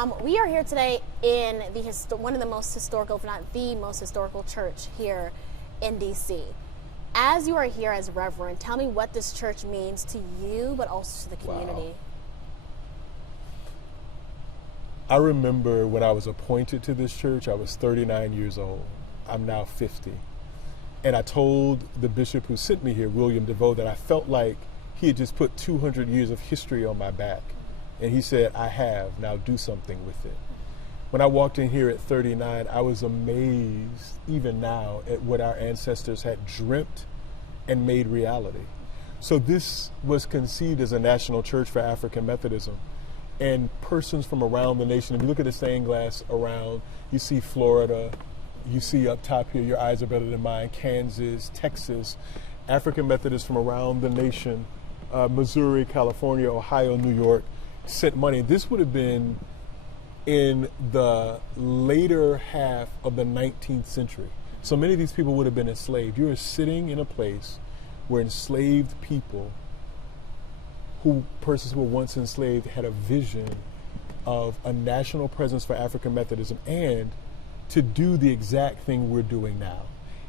We are here today in one of the most historical, if not the most historical church here in D.C. As you are here as Reverend, tell me what this church means to you, but also to the community. Wow. I remember when I was appointed to this church, I was 39 years old. I'm now 50. And I told the bishop who sent me here, William DeVoe, that I felt like he had just put 200 years of history on my back. And he said, I have, now do something with it. When I walked in here at 39, I was amazed, even now, at what our ancestors had dreamt and made reality. So this was conceived as a national church for African Methodism. And persons from around the nation, if you look at the stained glass around, you see Florida, you see up top here, your eyes are better than mine, Kansas, Texas, African Methodists from around the nation, Missouri, California, Ohio, New York, sent money. This would have been in the later half of the 19th century. So many of these people would have been enslaved. You are sitting in a place where enslaved people, persons who were once enslaved, had a vision of a national presence for African Methodism and to do the exact thing we're doing now.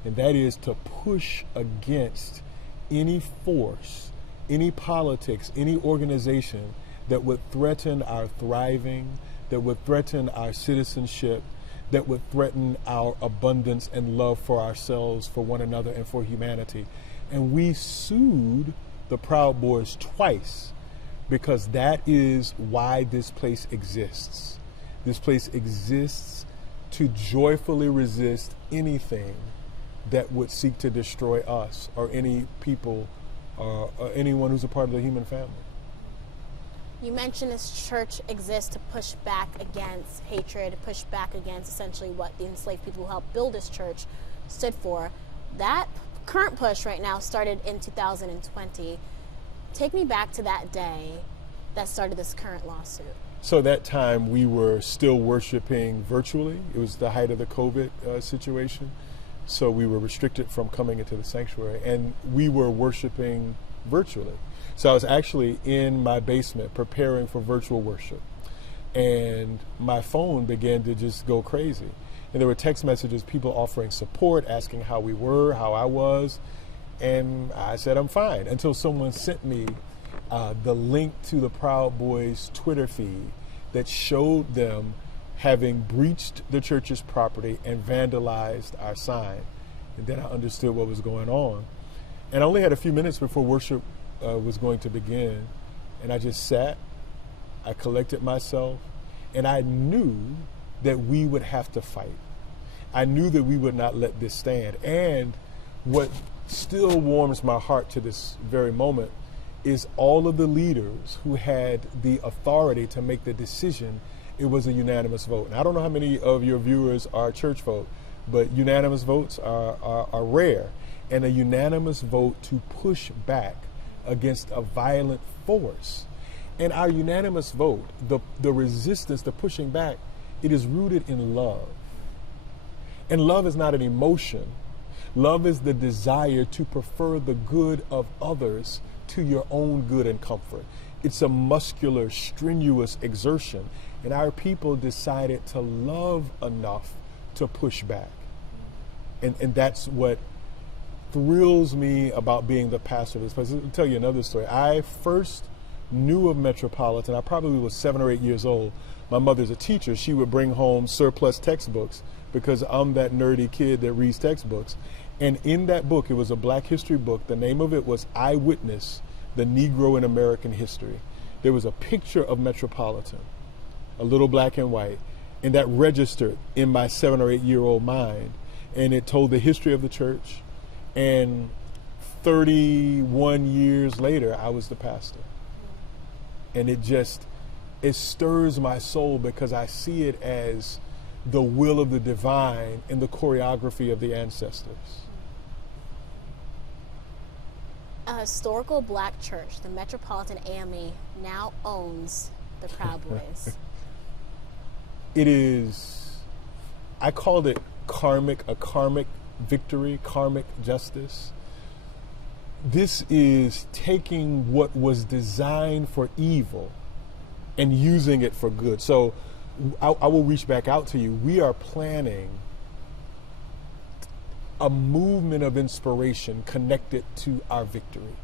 And that is to push against any force, any politics, any organization that would threaten our thriving, that would threaten our citizenship, that would threaten our abundance and love for ourselves, for one another, and for humanity. And we sued the Proud Boys twice because that is why this place exists. This place exists to joyfully resist anything that would seek to destroy us or any people or anyone who's a part of the human family. You mentioned this church exists to push back against hatred, push back against essentially what the enslaved people who helped build this church stood for. That current push right now started in 2020. Take me back to that day that started this current lawsuit. So at that time, we were still worshiping virtually. It was the height of the COVID situation. So we were restricted from coming into the sanctuary, and we were worshiping virtually. So I was actually in my basement preparing for virtual worship, and my phone began to just go crazy. And there were text messages, people offering support, asking how we were, how I was, and I said I'm fine, until someone sent me the link to the Proud Boys Twitter feed that showed them having breached the church's property and vandalized our sign. And then I understood what was going on. And I only had a few minutes before worship was going to begin, and I just sat, I collected myself, and I knew that we would have to fight. I knew that we would not let this stand. And what still warms my heart to this very moment is all of the leaders who had the authority to make the decision. It was a unanimous vote. And I don't know how many of your viewers are church folk, but unanimous votes are rare. And a unanimous vote to push back against a violent force. And our unanimous vote, the resistance, the pushing back, it is rooted in love. And love is not an emotion. Love is the desire to prefer the good of others to your own good and comfort. It's a muscular, strenuous exertion. And our people decided to love enough to push back. And that's what thrills me about being the pastor of this place. I'll tell you another story. I first knew of Metropolitan, I probably was 7 or 8 years old. My mother's a teacher. She would bring home surplus textbooks because I'm that nerdy kid that reads textbooks. And in that book, it was a Black history book. The name of it was Eyewitness, the Negro in American History. There was a picture of Metropolitan, a little black and white, and that registered in my 7 or 8 year old mind. And it told the history of the church. And 31 years later, I was the pastor. And it stirs my soul because I see it as the will of the divine and the choreography of the ancestors. A historical black church, the Metropolitan AME, now owns the Proud Boys. It is, I called it a karmic victory, karmic justice. This is taking what was designed for evil and using it for good. So I will reach back out to you. We are planning a movement of inspiration connected to our victory.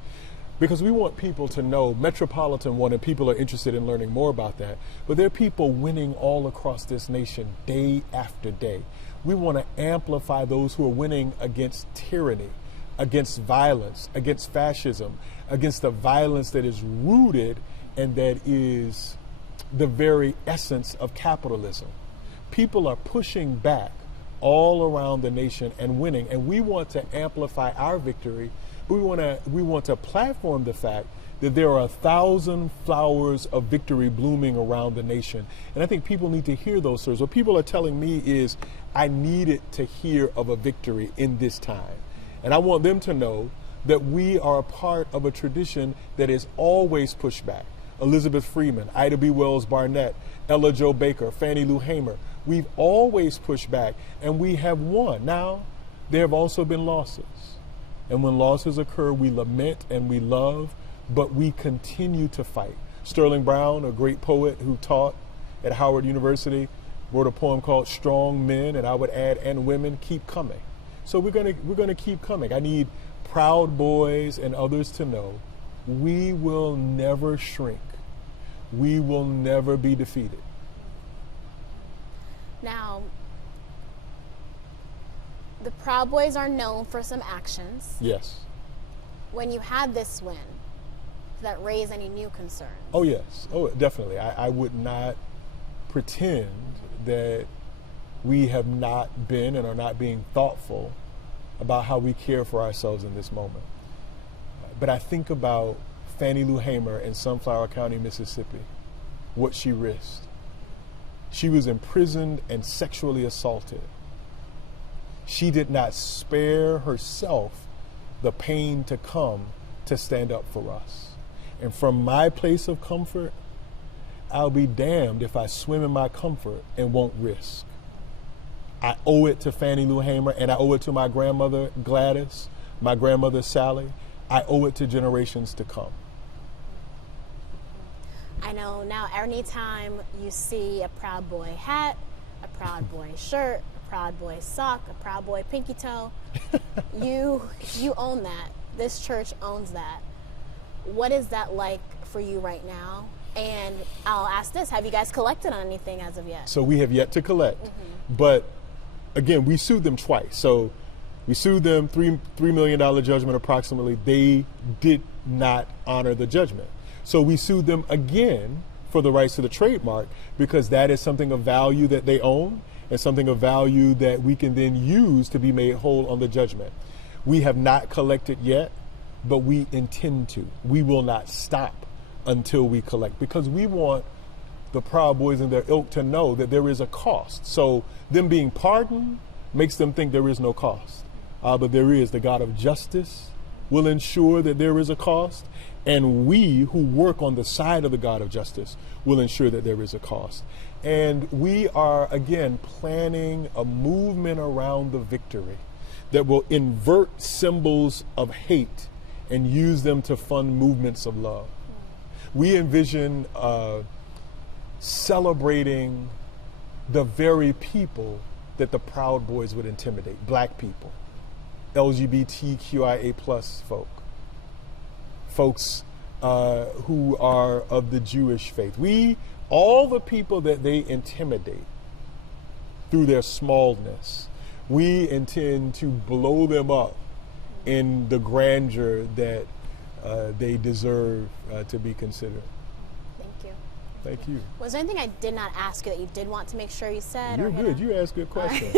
Because we want people to know Metropolitan won, and people are interested in learning more about that. But there are people winning all across this nation day after day. We want to amplify those who are winning against tyranny, against violence, against fascism, against the violence that is rooted and that is the very essence of capitalism. People are pushing back all around the nation and winning, and we want to amplify our victory. We want to platform the fact that there are 1,000 flowers of victory blooming around the nation. And I think people need to hear those stories. What people are telling me is, I needed to hear of a victory in this time. And I want them to know that we are a part of a tradition that is always pushed back. Elizabeth Freeman, Ida B. Wells Barnett, Ella Jo Baker, Fannie Lou Hamer. We've always pushed back, and we have won. Now, there have also been losses. And when losses occur, we lament and we love, but we continue to fight. Sterling Brown, a great poet who taught at Howard University, wrote a poem called Strong Men, and I would add, and women keep coming. So we're gonna keep coming. I need Proud Boys and others to know we will never shrink. We will never be defeated. Now, the Proud Boys are known for some actions. Yes. When you had this win, did that raise any new concerns? Oh, yes. Oh, definitely. I would not pretend that we have not been and are not being thoughtful about how we care for ourselves in this moment. But I think about Fannie Lou Hamer in Sunflower County, Mississippi, what she risked. She was imprisoned and sexually assaulted. She did not spare herself the pain to come to stand up for us. And from my place of comfort, I'll be damned if I swim in my comfort and won't risk. I owe it to Fannie Lou Hamer, and I owe it to my grandmother Gladys, my grandmother Sally. I owe it to generations to come. I know now anytime you see a Proud Boy hat, a Proud Boy shirt, a Proud Boy sock, a Proud Boy pinky toe, you own that. This church owns that. What is that like for you right now? And I'll ask this, have you guys collected on anything as of yet? So we have yet to collect, but again, we sued them twice. So we sued them, $3 million judgment approximately. They did not honor the judgment. So we sued them again for the rights to the trademark, because that is something of value that they own and something of value that we can then use to be made whole on the judgment. We have not collected yet, but we intend to. We will not stop until we collect, because we want the Proud Boys and their ilk to know that there is a cost. So them being pardoned makes them think there is no cost. But there is. The God of justice will ensure that there is a cost, and we who work on the side of the God of justice will ensure that there is a cost. And we are, again, planning a movement around the victory that will invert symbols of hate and use them to fund movements of love. We envision celebrating the very people that the Proud Boys would intimidate: Black people, LGBTQIA+ folks who are of the Jewish faith. All the people that they intimidate through their smallness, we intend to blow them up in the grandeur that they deserve to be considered. Thank you. Thank you. Was there anything I did not ask you that you did want to make sure you said? You're or good. You asked good questions.